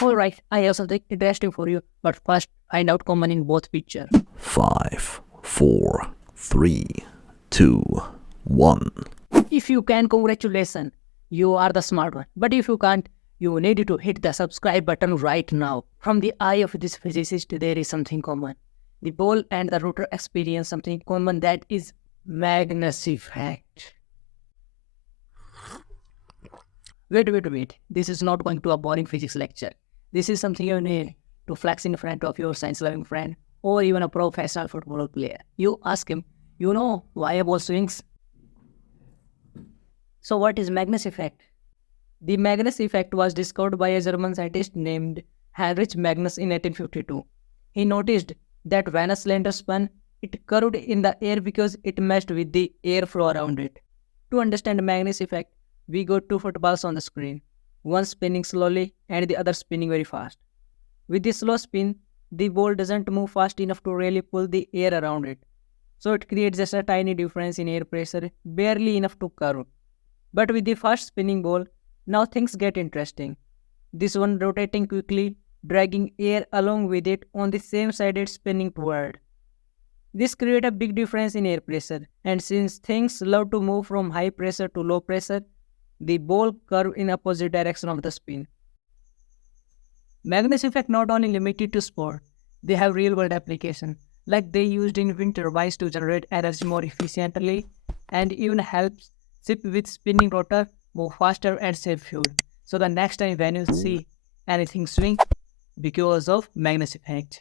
Alright, I have something interesting for you, but first find out common in both picture. 5, 4, 3, 2, 1. If you can, congratulations, you are the smart one. But if you can't, you need to hit the subscribe button right now. From the eye of this physicist, there is something common. The ball and the rotor experience something common, that is Magnus Effect. Wait. This is not going to a boring physics lecture. This is something you need to flex in front of your science-loving friend or even a professional football player. You ask him, you know why a ball swings? So what is Magnus Effect? The Magnus Effect was discovered by a German scientist named Heinrich Magnus in 1852. He noticed that when a cylinder spun, it curved in the air because it meshed with the airflow around it. To understand Magnus Effect, we got two footballs on the screen, one spinning slowly and the other spinning very fast. With the slow spin, the ball doesn't move fast enough to really pull the air around it. So it creates just a tiny difference in air pressure, barely enough to curve. But with the fast spinning ball, now things get interesting. This one rotating quickly, dragging air along with it on the same side it's spinning toward. This creates a big difference in air pressure, and since things love to move from high pressure to low pressure, the ball curve in opposite direction of the spin. Magnus Effect not only limited to sport, they have real-world application, like they used in wind turbines to generate energy more efficiently, and even helps ship with spinning rotor move faster and save fuel. So the next time when you see anything swing, because of Magnus Effect.